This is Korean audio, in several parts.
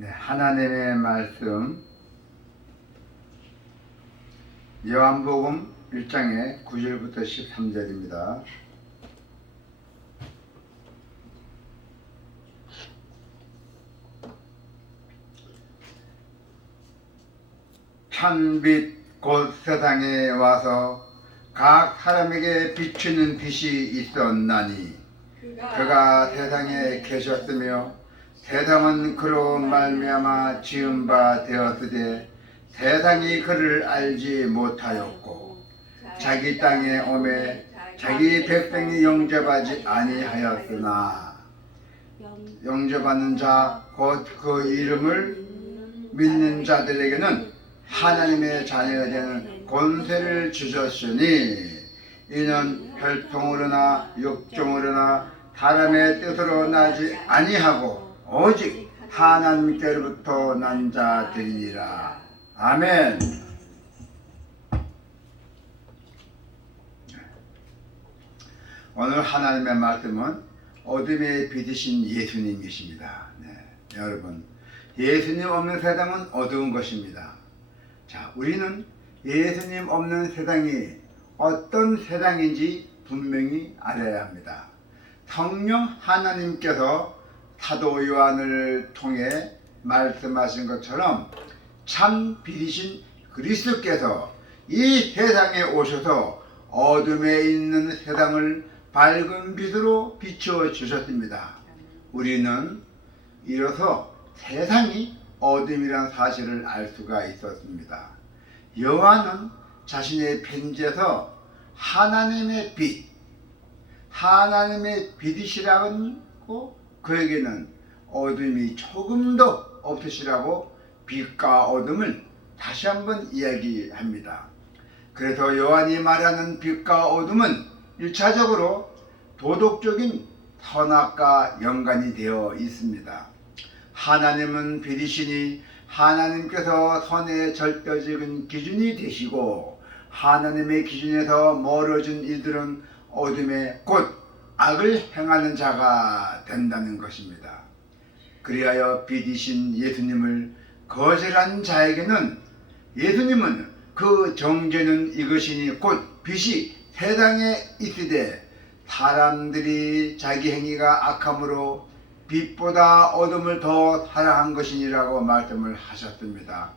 네, 하나님의 말씀 요한복음 1장의 9절부터 13절입니다. 편빛 곧 세상에 와서 각 사람에게 비추는 빛이 있었나니 그가 세상에 계셨으며 세상은 그로 말미암아 지은 바 되었으되 세상이 그를 알지 못하였고 자기 땅에 오매 자기 백성이 영접하지 아니하였으나 영접하는 자 곧 그 이름을 믿는 자들에게는 하나님의 자녀가 되는 권세를 주셨으니 이는 혈통으로나 육종으로나 사람의 뜻으로 나지 아니하고 오직 하나님께로부터 난 자들이니라. 아멘. 오늘 하나님의 말씀은 어둠의 빛이신 예수님이십니다. 네, 여러분, 예수님 없는 세상은 어두운 것입니다. 자, 우리는 예수님 없는 세상이 어떤 세상인지 분명히 알아야 합니다. 성령 하나님께서 사도 요한을 통해 말씀하신 것처럼 참 빛이신 그리스도께서 이 세상에 오셔서 어둠에 있는 세상을 밝은 빛으로 비추어 주셨습니다. 우리는 이로써 세상이 어둠이란 사실을 알 수가 있었습니다. 요한은 자신의 편지에서 하나님의 빛, 하나님의 빛이시라고 그에게는 어둠이 조금도 없으시라고 빛과 어둠을 다시 한번 이야기합니다. 그래서 요한이 말하는 빛과 어둠은 1차적으로 도덕적인 선악과 연관이 되어 있습니다. 하나님은 빛이시니 하나님께서 선의 절대적인 기준이 되시고 하나님의 기준에서 멀어진 이들은 어둠에 곧 악을 행하는 자가 된다는 것입니다. 그리하여 빛이신 예수님을 거절한 자에게는 예수님은 그 정죄는 이것이니 곧 빛이 세상에 있으되 사람들이 자기 행위가 악함으로 빛보다 어둠을 더 사랑한 것이니라고 말씀을 하셨습니다.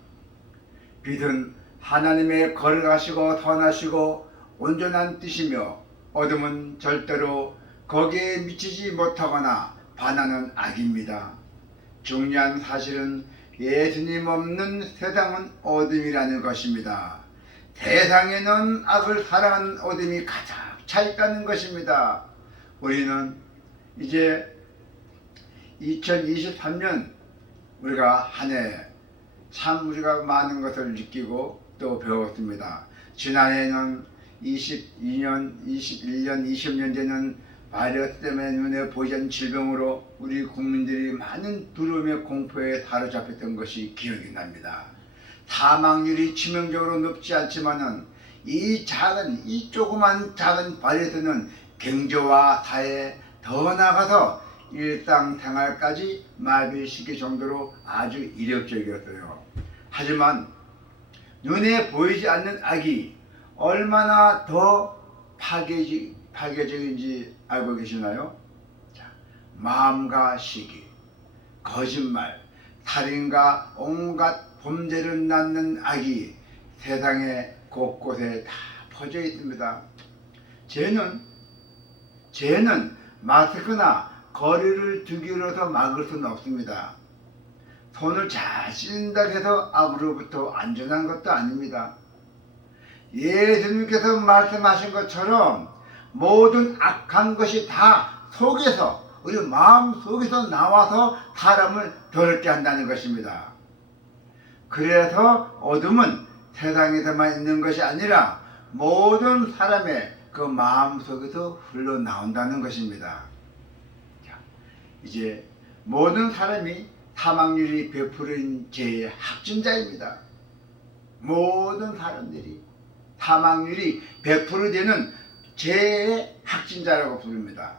빛은 하나님의 거룩하시고 선하시고 온전한 뜻이며 어둠은 절대로 거기에 미치지 못하거나 반하는 악입니다. 중요한 사실은 예수님 없는 세상은 어둠이라는 것입니다. 세상에는 악을 사랑하는 어둠이 가득 차 있다는 것입니다. 우리는 이제 2023년 우리가 한 해 참 우리가 많은 것을 느끼고 또 배웠습니다. 지난해에는 22년, 21년, 20년 전에는 바이러스 때문에 눈에 보이지 않는 질병으로 우리 국민들이 많은 두려움의 공포에 사로잡혔던 것이 기억이 납니다. 사망률이 치명적으로 높지 않지만은 이 조그만 작은 바이러스는 경제와 사회에 더 나가서 일상생활까지 마비시킬 정도로 아주 이력적이었어요. 하지만 눈에 보이지 않는 악이 얼마나 더 파괴적인지 알고 계시나요? 자, 마음과 시기, 거짓말, 살인과 온갖 범죄를 낳는 악이 세상에 곳곳에 다 퍼져 있습니다. 죄는 마스크나 거리를 두기로서 막을 수는 없습니다. 손을 잘 씻는다 해서 악으로부터 안전한 것도 아닙니다. 예수님께서 말씀하신 것처럼 모든 악한 것이 다 속에서 우리 마음 속에서 나와서 사람을 더럽게 한다는 것입니다. 그래서 어둠은 세상에서만 있는 것이 아니라 모든 사람의 그 마음 속에서 흘러나온다는 것입니다. 자, 이제 모든 사람이 사망률이 100%인 죄의 확진자입니다. 모든 사람들이 사망률이 100% 되는 죄의 확진자라고 부릅니다.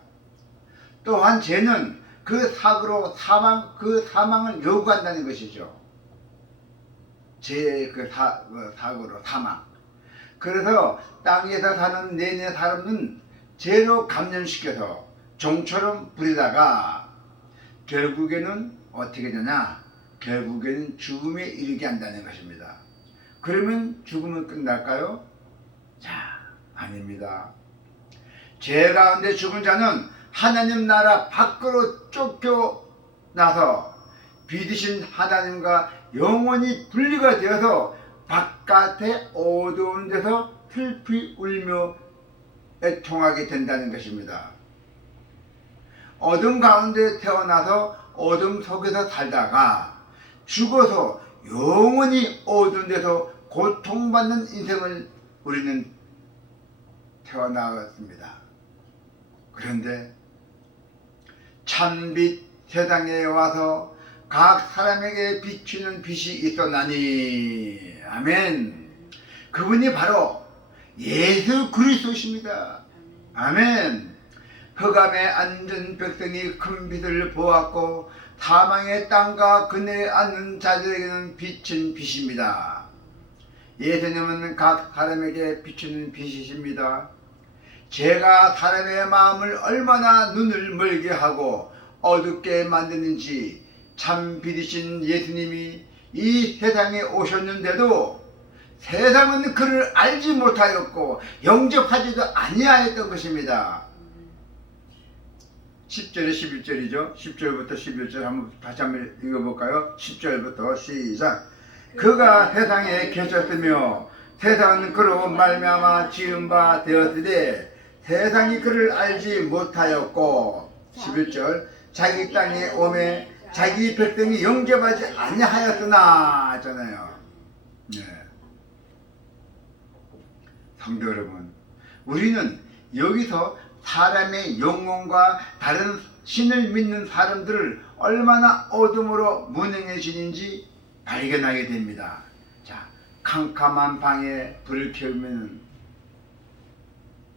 또한 죄는 그 사망을 요구한다는 것이죠. 사고로 사망. 그래서 땅에서 사는 내내 사람은 죄로 감염시켜서 종처럼 부리다가 결국에는 어떻게 되냐? 결국에는 죽음에 이르게 한다는 것입니다. 그러면 죽음은 끝날까요? 자, 아닙니다. 죄 가운데 죽은 자는 하나님 나라 밖으로 쫓겨나서 비디신 하나님과 영원히 분리가 되어서 바깥의 어두운 데서 슬피 울며 애통하게 된다는 것입니다. 어둠 가운데 태어나서 어둠 속에서 살다가 죽어서 영원히 어두운 데서 고통받는 인생을 우리는 태어나왔습니다. 그런데 참빛 세상에 와서 각 사람에게 비추는 빛이 있었나니, 아멘. 그분이 바로 예수 그리스도십니다. 아멘. 흑암에 앉은 백성이 큰 빛을 보았고 사망의 땅과 그네에 앉는 자들에게는 빛은 빛입니다. 예수님은 각 사람에게 비추는 빛이십니다. 죄가 사람의 마음을 얼마나 눈을 멀게 하고 어둡게 만드는지 참 빛이신 예수님이 이 세상에 오셨는데도 세상은 그를 알지 못하였고 영접하지도 아니하였던 것입니다. 10절에 11절이죠. 10절부터 11절 다시 한번 읽어볼까요? 10절부터 시작. 그가 세상에 계셨으며 세상은 그로 말미암아 지은 바 되었으되 세상이 그를 알지 못하였고, 11절, 자기 땅에 오매 자기 백성이 영접하지 아니하였으나 하잖아요. 네. 성도 여러분, 우리는 여기서 사람의 영혼과 다른 신을 믿는 사람들을 얼마나 어둠으로 무능해지는지 발견하게 됩니다. 자, 캄캄한 방에 불을 켜면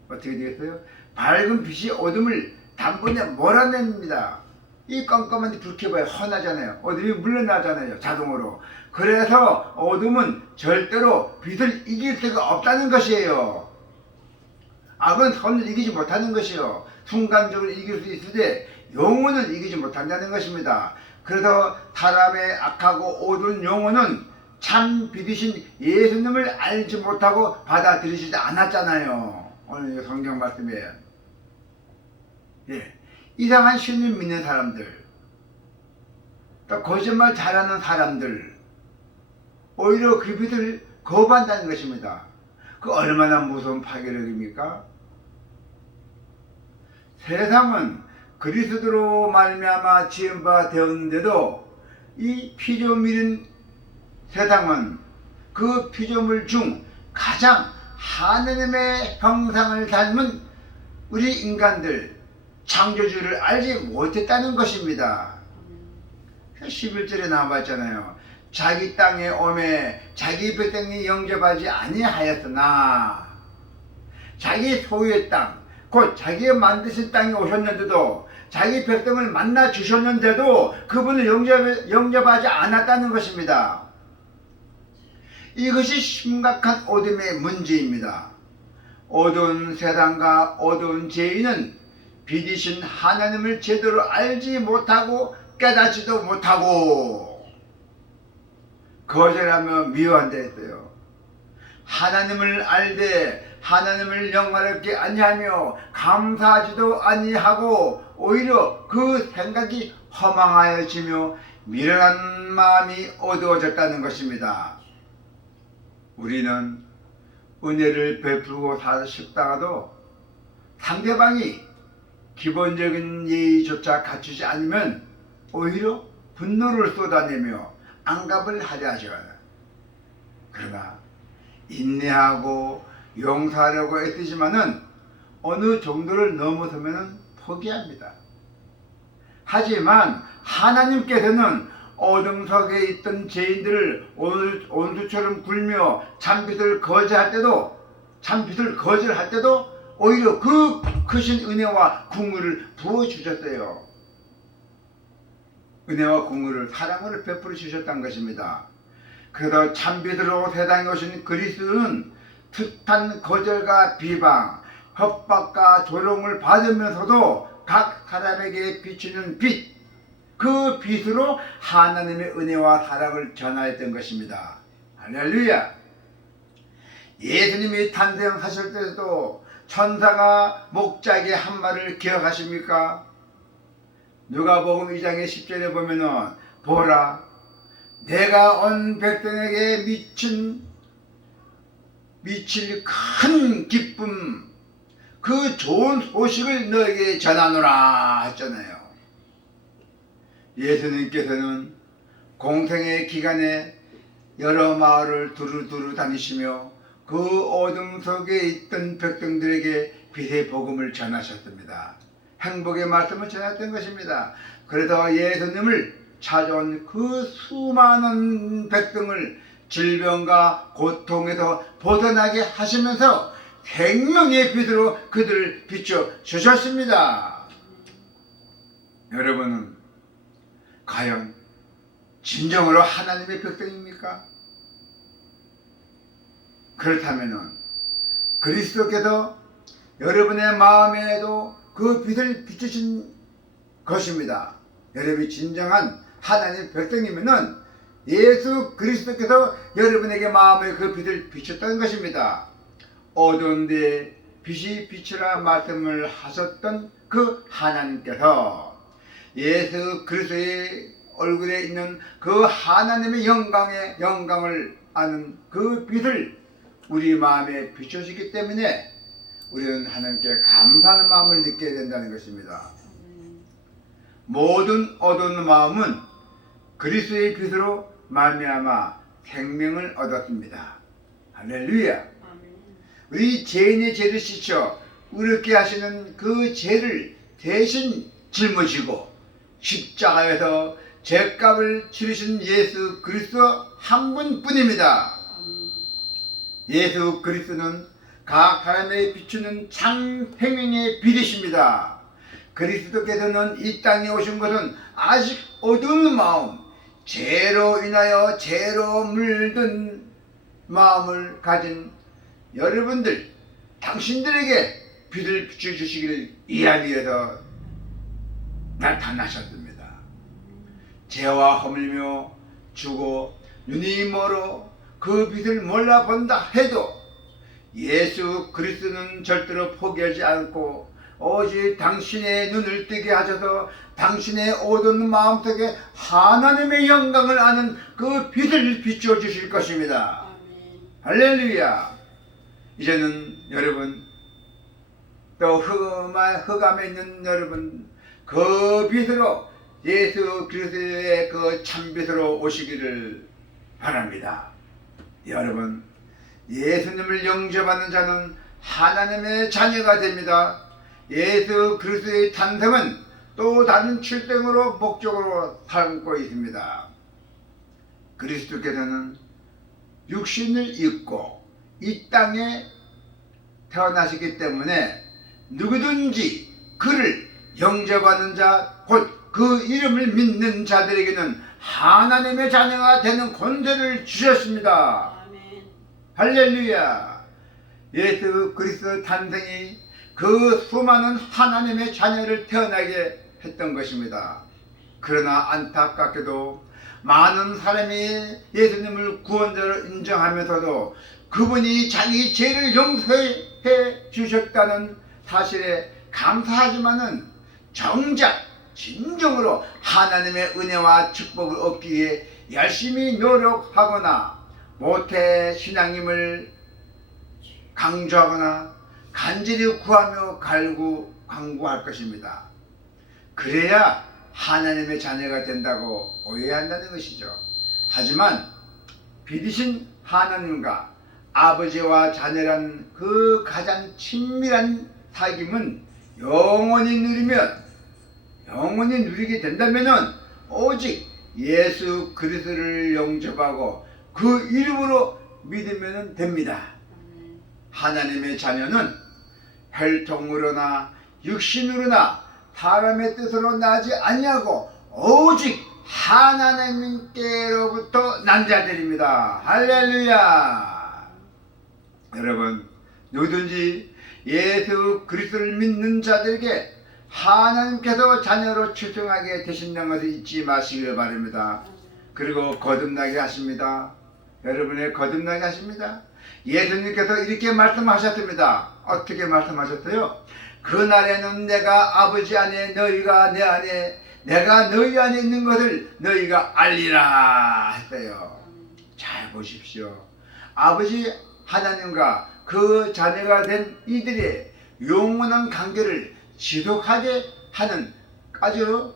어떻게 되겠어요? 밝은 빛이 어둠을 단번에 몰아냅니다. 이 깜깜한 데 불 켜봐야 훤하잖아요. 어둠이 물러나잖아요, 자동으로. 그래서 어둠은 절대로 빛을 이길 수가 없다는 것이에요. 악은 선을 이기지 못하는 것이요. 순간적으로 이길 수 있으되 영혼은 이기지 못한다는 것입니다. 그래서 사람의 악하고 어두운 영혼은 참 빛이신 예수님을 알지 못하고 받아들이지 않았잖아요. 오늘 성경 말씀이에요. 예. 이상한 신을 믿는 사람들, 또 거짓말 잘하는 사람들, 오히려 그 빛을 거부한다는 것입니다. 그 얼마나 무서운 파괴력입니까? 세상은 그리스도로 말미암아 지은 바 되었는데도 이 피조물인 세상은 그 피조물 중 가장 하느님의 형상을 닮은 우리 인간들, 창조주를 알지 못했다는 것입니다. 11절에 나와봤잖아요. 자기 땅에 오매 자기 백성이 영접하지 아니하였으나, 자기 소유의 땅, 곧 자기가 만드신 땅에 오셨는데도, 자기 백성을 만나 주셨는데도 그분을 영접하지 않았다는 것입니다. 이것이 심각한 어둠의 문제입니다. 어두운 세상과 어두운 죄인은 빛이신 하나님을 제대로 알지 못하고 깨닫지도 못하고 거절하며 미워한다 했어요. 하나님을 알되 하나님을 영화롭게 아니하며 감사하지도 아니하고 오히려 그 생각이 허망하여지며 미련한 마음이 어두워졌다는 것입니다. 우리는 은혜를 베풀고 싶다가도 상대방이 기본적인 예의조차 갖추지 않으면 오히려 분노를 쏟아내며 안갑을 하려 하죠. 그러나 인내하고 용서하려고 애쓰지만은 어느 정도를 넘어서면 포기합니다. 하지만 하나님께서는 어둠 속에 있던 죄인들을 온수처럼 굴며 참빛을 거절할 때도 오히려 그 크신 은혜와 국물을 부어주셨어요. 은혜와 공의를 사랑을 베풀어 주셨다는 것입니다. 그래서 참빛으로 세상에 오신 그리스도는 숱한 거절과 비방, 협박과 조롱을 받으면서도 각 사람에게 비추는 빛, 그 빛으로 하나님의 은혜와 사랑을 전하였던 것입니다. 할렐루야. 예수님이 탄생하실 때도 천사가 목자에게 한 말을 기억하십니까? 누가복음 2장의 10절에 보면은 보라, 내가 온 백성에게 미칠 큰 기쁨, 그 좋은 소식을 너에게 전하노라 했잖아요. 예수님께서는 공생의 기간에 여러 마을을 두루두루 다니시며 그 어둠 속에 있던 백성들에게 빛의 복음을 전하셨습니다. 행복의 말씀을 전했던 것입니다. 그래서 예수님을 찾아온 그 수많은 백성을 질병과 고통에서 벗어나게 하시면서 생명의 빛으로 그들을 비춰 주셨습니다. 여러분은 과연 진정으로 하나님의 백성입니까? 그렇다면 그리스도께서 여러분의 마음에도 그 빛을 비추신 것입니다. 여러분이 진정한 하나님의 백성이면은 예수 그리스도께서 여러분에게 마음에 그 빛을 비췄다는 것입니다. 어두운 데에 빛이 비추라 말씀을 하셨던 그 하나님께서 예수 그리스도의 얼굴에 있는 그 하나님의 영광을 아는 그 빛을 우리 마음에 비춰주기 때문에 우리는 하나님께 감사하는 마음을 느껴야 된다는 것입니다. 모든 어두운 마음은 그리스도의 빛으로 말미암아 생명을 얻었습니다. 할렐루야. 우리 죄인의 죄를 씻어 의롭게 하시는 그 죄를 대신 짊어지고 십자가에서 죄값을 치르신 예수 그리스도 한 분뿐입니다. 예수 그리스도는 각 사람에 비추는 참 생명의 빛이십니다. 그리스도께서는 이 땅에 오신 것은 아직 어두운 마음, 죄로 인하여 죄로 물든 마음을 가진 여러분들, 당신들에게 빛을 비춰주시기를 위하기 위해서 나타나셨습니다. 죄와 허물며 죽어 눈이 멀어 그 빛을 몰라본다 해도 예수 그리스도는 절대로 포기하지 않고 오직 당신의 눈을 뜨게 하셔서 당신의 어두운 마음속에 하나님의 영광을 아는 그 빛을 비추어 주실 것입니다. 할렐루야. 이제는 여러분, 또 흑암에 있는 여러분, 그 빛으로 예수 그리스도의 그 참빛으로 오시기를 바랍니다. 여러분, 예수님을 영접하는 자는 하나님의 자녀가 됩니다. 예수 그리스도의 탄생은 또 다른 출생으로 목적으로 삼고 있습니다. 그리스도께서는 육신을 입고 이 땅에 태어나시기 때문에 누구든지 그를 영접하는 자, 곧 그 이름을 믿는 자들에게는 하나님의 자녀가 되는 권세를 주셨습니다. 아멘. 할렐루야. 예수 그리스도 탄생이 그 수많은 하나님의 자녀를 태어나게 했던 것입니다. 그러나 안타깝게도 많은 사람이 예수님을 구원자로 인정하면서도 그분이 자기 죄를 용서해 주셨다는 사실에 감사하지만은 정작 진정으로 하나님의 은혜와 축복을 얻기 위해 열심히 노력하거나 모태 신앙임을 강조하거나 간절히 구하며 강구할 것입니다. 그래야 하나님의 자녀가 된다고 오해한다는 것이죠. 하지만 빛이신 하나님과 아버지와 자녀란 그 가장 친밀한 사귐은 영원히 누리게 된다면은 오직 예수 그리스도를 영접하고 그 이름으로 믿으면 됩니다. 하나님의 자녀는 혈통으로나 육신으로나 사람의 뜻으로 나지 아니하고 오직 하나님께로부터 난 자들입니다. 할렐루야. 여러분, 누구든지 예수 그리스도를 믿는 자들에게 하나님께서 자녀로 추정하게 되신다는 것을 잊지 마시길 바랍니다. 그리고 거듭나게 하십니다. 여러분의 거듭나게 하십니다. 예수님께서 이렇게 말씀하셨습니다. 어떻게 말씀하셨어요? 그날에는 내가 아버지 안에 너희가 내 안에 내가 너희 안에 있는 것을 너희가 알리라 했어요. 잘 보십시오. 아버지 하나님과 그 자녀가 된 이들의 영원한 관계를 지속하게 하는 아주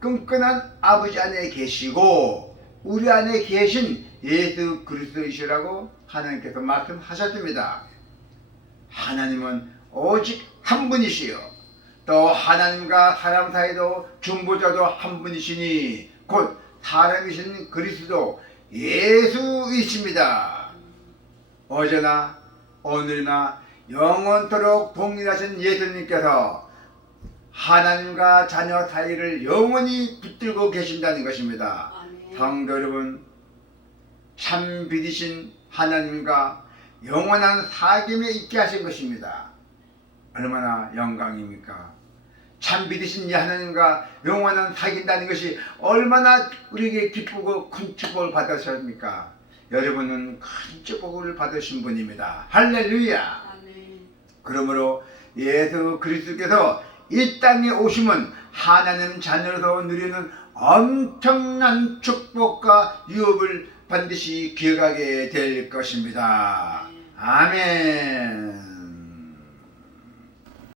끈끈한 아버지 안에 계시고 우리 안에 계신 예수 그리스도이시라고 하나님께서 말씀하셨습니다. 하나님은 오직 한 분이시요 또 하나님과 사람 사이도 중보자도 한 분이시니 곧 사람이신 그리스도 예수이십니다. 어제나 오늘이나 영원토록 동일하신 예수님께서 하나님과 자녀 사이를 영원히 붙들고 계신다는 것입니다. 성도 여러분, 참 믿으신 하나님과 영원한 사귐에 있게 하신 것입니다. 얼마나 영광입니까? 참 믿으신 이 하나님과 영원한 사귐다는 것이 얼마나 우리에게 기쁘고 큰 축복을 받으셨습니까? 여러분은 큰 축복을 받으신 분입니다. 할렐루야. 아멘. 그러므로 예수 그리스도께서 이 땅에 오시면 하나님 자녀로서 누리는 엄청난 축복과 유업을 반드시 기억하게 될 것입니다. 아멘.